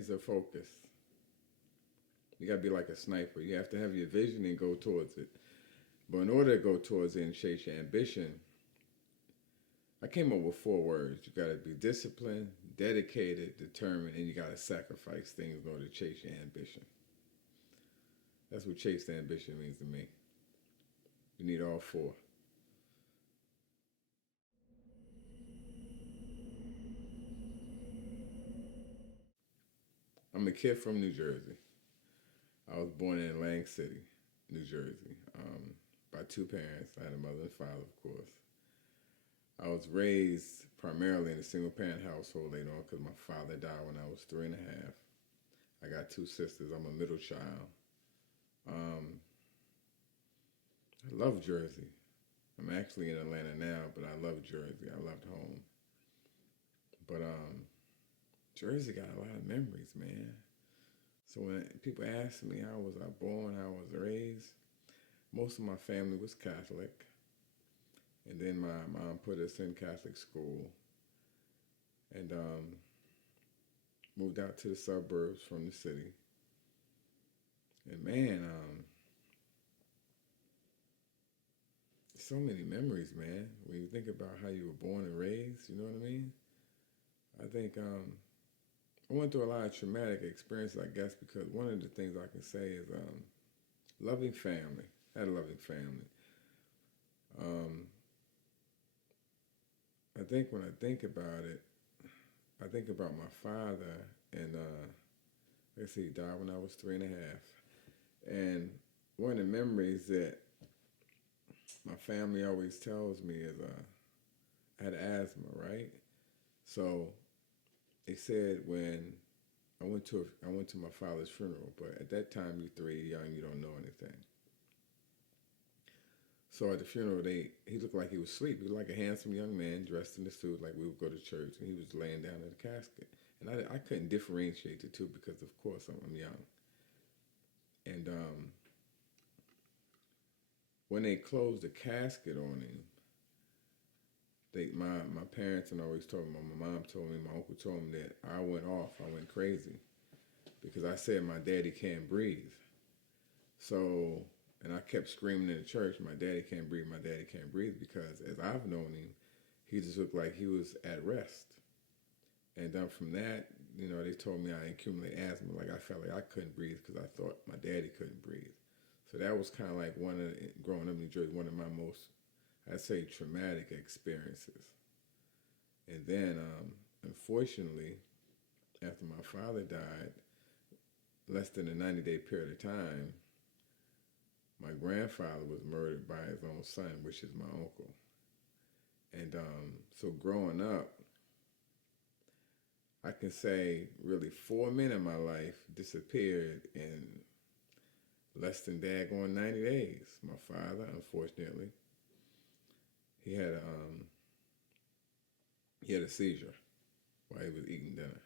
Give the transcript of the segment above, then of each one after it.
laser focus. You got to be like a sniper. You have to have your vision and go towards it. But in order to go towards it and chase your ambition, I came up with 4 words. You got to be disciplined, dedicated, determined, and you got to sacrifice things in order to chase your ambition. That's what chase the ambition means to me. You need all 4. I'm a kid from New Jersey. I was born in Atlantic City, New Jersey, by 2 parents. I had a mother and father, of course. I was raised primarily in a single-parent household later on because my father died when I was 3 and a half. I got 2 sisters. I'm a middle child. I love Jersey. I'm actually in Atlanta now, but I love Jersey. I loved home. But Jersey got a lot of memories, man. So when people ask me how was I born, how I was raised, most of my family was Catholic. And then my mom put us in Catholic school and moved out to the suburbs from the city. And man, so many memories, man. When you think about how you were born and raised, you know what I mean? I think I went through a lot of traumatic experiences, I guess, because one of the things I can say is loving family. I had a loving family. I think when I think about it, I think about my father, and let's see, he died when I was 3 and a half. And one of the memories that my family always tells me is I had asthma, right? So they said when I went to my father's funeral, but at that time you're 3, young, you don't know anything. So at the funeral, he looked like he was asleep. He was like a handsome young man dressed in a suit, like we would go to church, and he was laying down in the casket. And I couldn't differentiate the two because, of course, I'm young. And when they closed the casket on him, my parents and always told me, my mom told me, my uncle told me that I went crazy because I said my daddy can't breathe. So, and I kept screaming in the church, my daddy can't breathe, my daddy can't breathe, because as I've known him, he just looked like he was at rest. And then from that, they told me I accumulated asthma, like I felt like I couldn't breathe because I thought my daddy couldn't breathe. So that was kind of like growing up in New Jersey, one of my most, I'd say, traumatic experiences. And then, unfortunately, after my father died, less than a 90-day period of time, my grandfather was murdered by his own son, which is my uncle. And so growing up, I can say really 4 men in my life disappeared in less than daggone 90 days. My father, unfortunately, he had a seizure while he was eating dinner.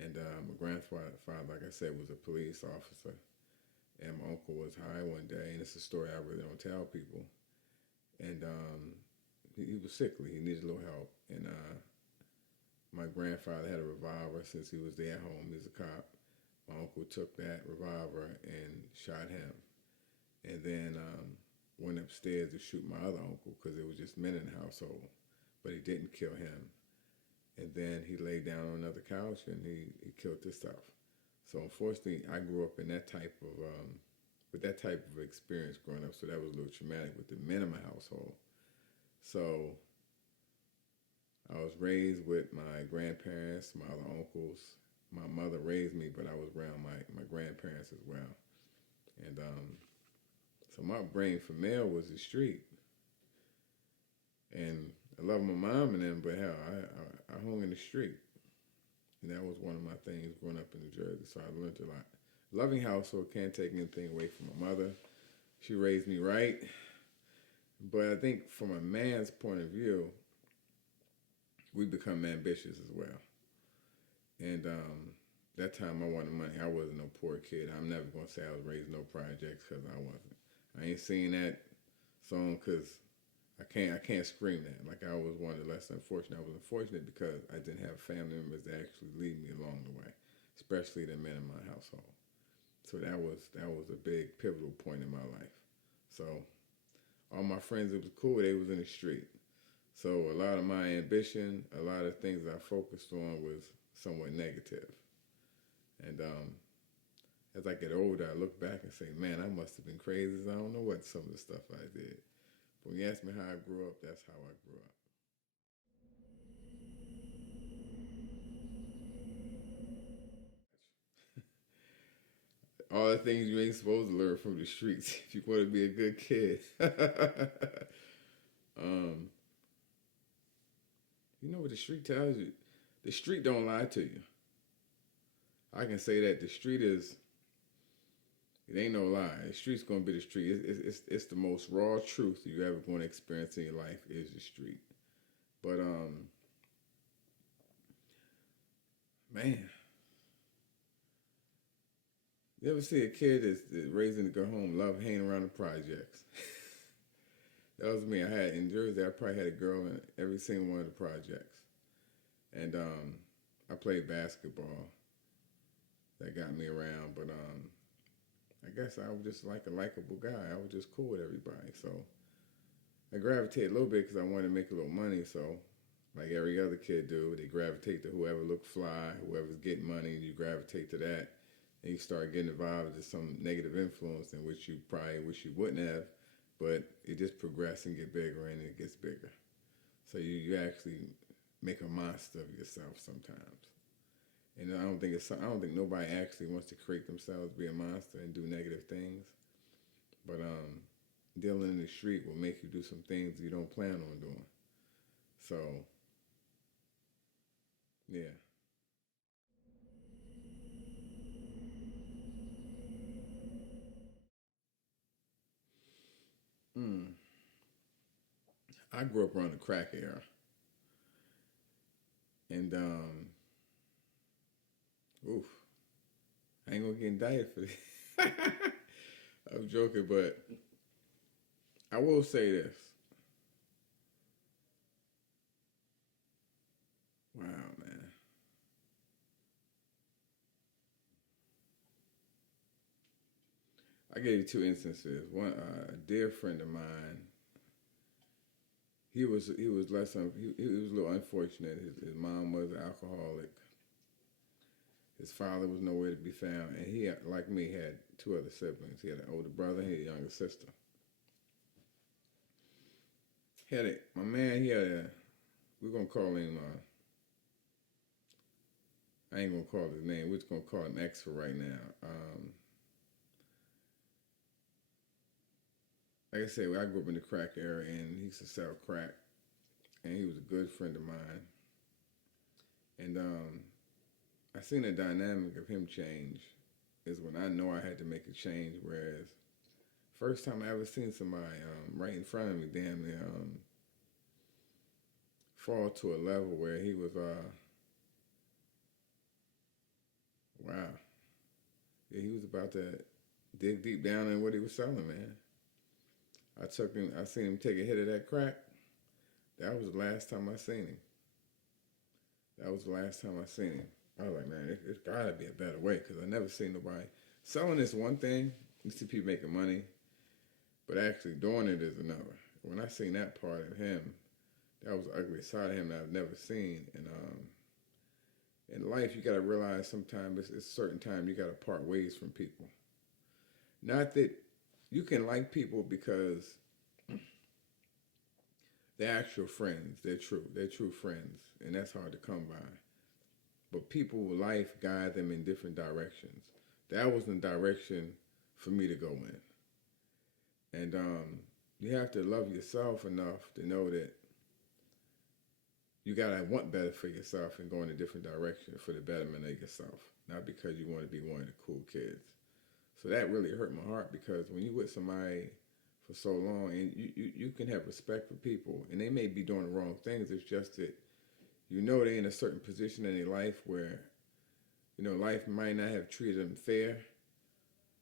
And my grandfather, like I said, was a police officer. And my uncle was high one day, and it's a story I really don't tell people. And he was sickly. He needed a little help. And my grandfather had a revolver since he was there at home. He was a cop. My uncle took that revolver and shot him. And then went upstairs to shoot my other uncle because it was just men in the household. But he didn't kill him. And then he laid down on another couch and he killed himself. So unfortunately, I grew up in with that type of experience growing up. So that was a little traumatic with the men in my household. So I was raised with my grandparents, my other uncles. My mother raised me, but I was around my grandparents as well. And so my brain for male was the street. And I love my mom and them, but hell, I hung in the street. And that was one of my things growing up in New Jersey, so I learned a lot. Loving household, can't take anything away from my mother. She raised me right. But I think from a man's point of view, we become ambitious as well. And that time I wanted money. I wasn't no poor kid. I'm never going to say I was raised no projects because I wasn't. I ain't seen that song because I can't scream that. Like I was one of the less unfortunate. I was unfortunate because I didn't have family members that actually lead me along the way. especially the men in my household. So that was a big pivotal point in my life. So all my friends, it was cool. They was in the street. So a lot of my ambition, a lot of things I focused on was somewhat negative. And as I get older, I look back and say, man, I must have been crazy. I don't know what some of the stuff I did. But when you ask me how I grew up, that's how I grew up. All the things you ain't supposed to learn from the streets if you want to be a good kid. um, you know what the street tells you? The street don't lie to you. I can say that the street is, it ain't no lie. The street's gonna be the street. It's the most raw truth you ever going to experience in your life is the street. But man, you ever see a kid that's raised in the good home, love hanging around the projects? That was me. I had in Jersey. I probably had a girl in every single one of the projects, and I played basketball. That got me around, but I guess I was just like a likable guy. I was just cool with everybody, so I gravitated a little bit because I wanted to make a little money. So, like every other kid do, they gravitate to whoever look fly, whoever's getting money, and you gravitate to that, and you start getting involved in some negative influence in which you probably wish you wouldn't have, but it just progresses and get bigger, and it gets bigger. So you actually make a monster of yourself sometimes. And I don't think nobody actually wants to create themselves, be a monster, and do negative things. But dealing in the street will make you do some things you don't plan on doing. So, yeah. Mm. I grew up around the crack era, and oof, I ain't gonna get indicted for this. I'm joking, but I will say this. Wow, man. I gave you two instances. One, a dear friend of mine. He was less he was a little unfortunate. His mom was an alcoholic. His father was nowhere to be found, and he, like me, had two other siblings. He had an older brother, and he had a younger sister. My man. He had a. We're gonna call him. I ain't gonna call his name. We're just gonna call him X for right now. Like I said, I grew up in the crack era, and he used to sell crack, and he was a good friend of mine. And I seen the dynamic of him change is when I know I had to make a change. Whereas first time I ever seen somebody right in front of me, damn near fall to a level where he was wow, yeah, he was about to dig deep down in what he was selling, man. I seen him take a hit of that crack. That was the last time I seen him. That was the last time I seen him. I was like, man, it's gotta be a better way because I never seen nobody selling this one thing. You see people making money, but actually doing it is another. When I seen that part of him, that was the ugly side of him that I've never seen. And in life, you gotta realize sometimes it's a certain time you gotta part ways from people. Not that you can like people because they're actual friends. They're true friends, and that's hard to come by. But people, life guide them in different directions. That was the direction for me to go in. And you have to love yourself enough to know that you gotta want better for yourself and go in a different direction for the betterment of yourself, not because you want to be one of the cool kids. So that really hurt my heart because when you with somebody for so long and you can have respect for people and they may be doing the wrong things. It's just that you know they're in a certain position in their life where, life might not have treated them fair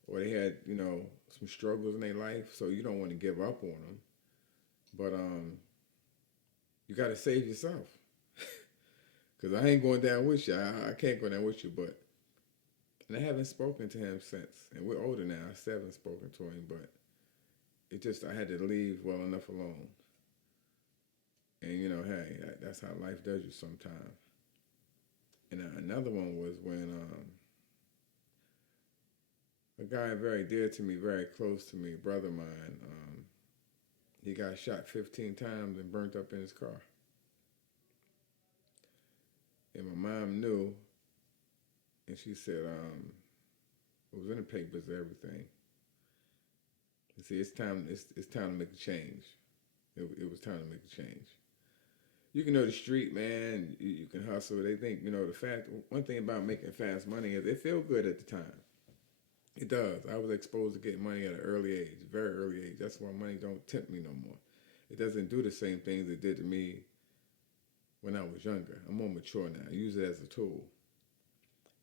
or they had, some struggles in their life. So you don't want to give up on them. But you got to save yourself. Because I ain't going down with you. I can't go down with you, but And I haven't spoken to him since. And we're older now. I still haven't spoken to him, but I had to leave well enough alone. And, hey, that's how life does you sometimes. And another one was when a guy very dear to me, very close to me, brother of mine, he got shot 15 times and burnt up in his car. And my mom knew, and she said, it was in the papers, everything. You see, it's time to make a change. It was time to make a change. You can know the street, man. You can hustle. They think, one thing about making fast money is it feel good at the time. It does. I was exposed to getting money at an early age, very early age. That's why money don't tempt me no more. It doesn't do the same things it did to me when I was younger. I'm more mature now. I use it as a tool.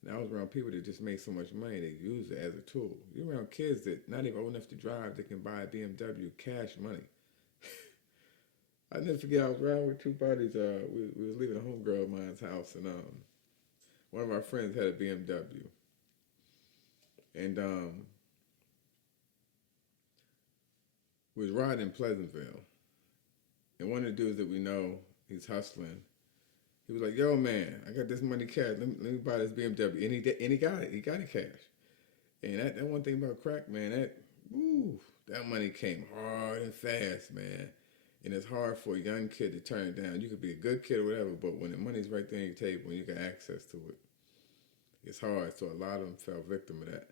And I was around people that just make so much money, they use it as a tool. You're around kids that not even old enough to drive, they can buy a BMW cash money. I never forget, I was around with two buddies. We was leaving a homegirl of mine's house, and one of our friends had a BMW. And we was riding in Pleasantville. And one of the dudes that we know, he's hustling. He was like, yo, man, I got this money cash. Let me buy this BMW. And he got it. He got it cash. And that one thing about crack, man, that money came hard and fast, man. And it's hard for a young kid to turn it down. You could be a good kid or whatever, but when the money's right there on your table and you got access to it, it's hard. So a lot of them fell victim of that.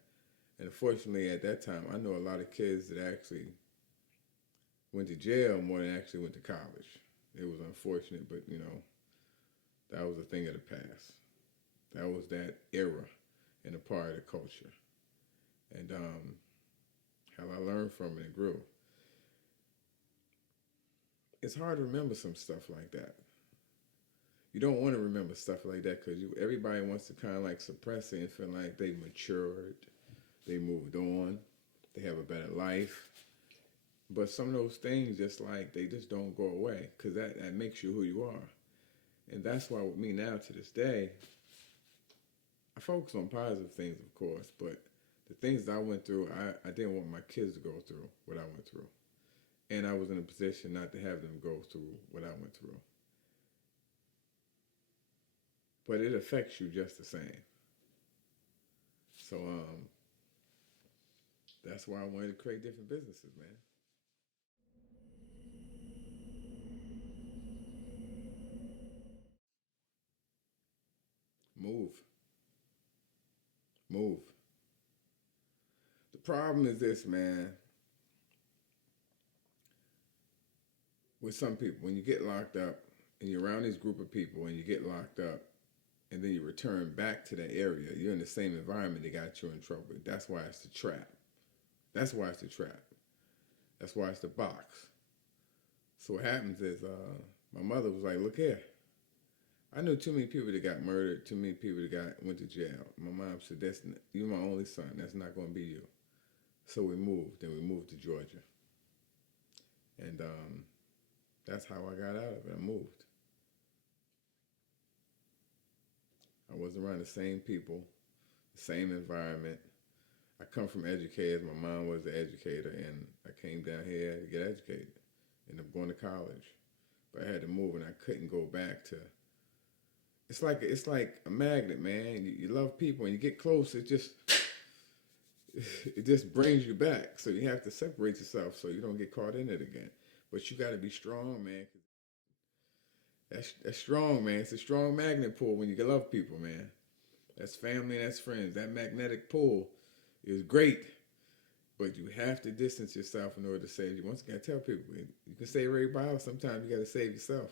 And unfortunately, at that time, I know a lot of kids that actually went to jail more than actually went to college. It was unfortunate, but, that was a thing of the past. That was that era and a part of the culture. And how I learned from it and grew. It's hard to remember some stuff like that. You don't want to remember stuff like that because everybody wants to kind of like suppress it and feel like they matured, they moved on, they have a better life. But some of those things they just don't go away because that makes you who you are. And that's why with me now to this day, I focus on positive things, of course, but the things that I went through, I didn't want my kids to go through what I went through. And I was in a position not to have them go through what I went through. But it affects you just the same. So that's why I wanted to create different businesses, man. Move. The problem is this, man. With some people, when you get locked up and you're around this group of people and you get locked up and then you return back to that area, you're in the same environment that got you in trouble. That's why it's the trap. That's why it's the trap. That's why it's the box. So what happens is my mother was like, look here. I knew too many people that got murdered, too many people that went to jail. My mom said, you're my only son. That's not going to be you. So we moved, and we moved to Georgia. And that's how I got out of it. I moved. I wasn't around the same people, the same environment. I come from educators. My mom was an educator, and I came down here to get educated. Ended up going to college. But I had to move, and I couldn't go back to... It's like a magnet, man. You love people, and you get close, it just brings you back. So you have to separate yourself so you don't get caught in it again. But you got to be strong, man. That's strong, man. It's a strong magnet pull when you love people, man. That's family and that's friends. That magnetic pull is great. But you have to distance yourself in order to save you. Once again, I tell people, you can save everybody else. Sometimes you got to save yourself.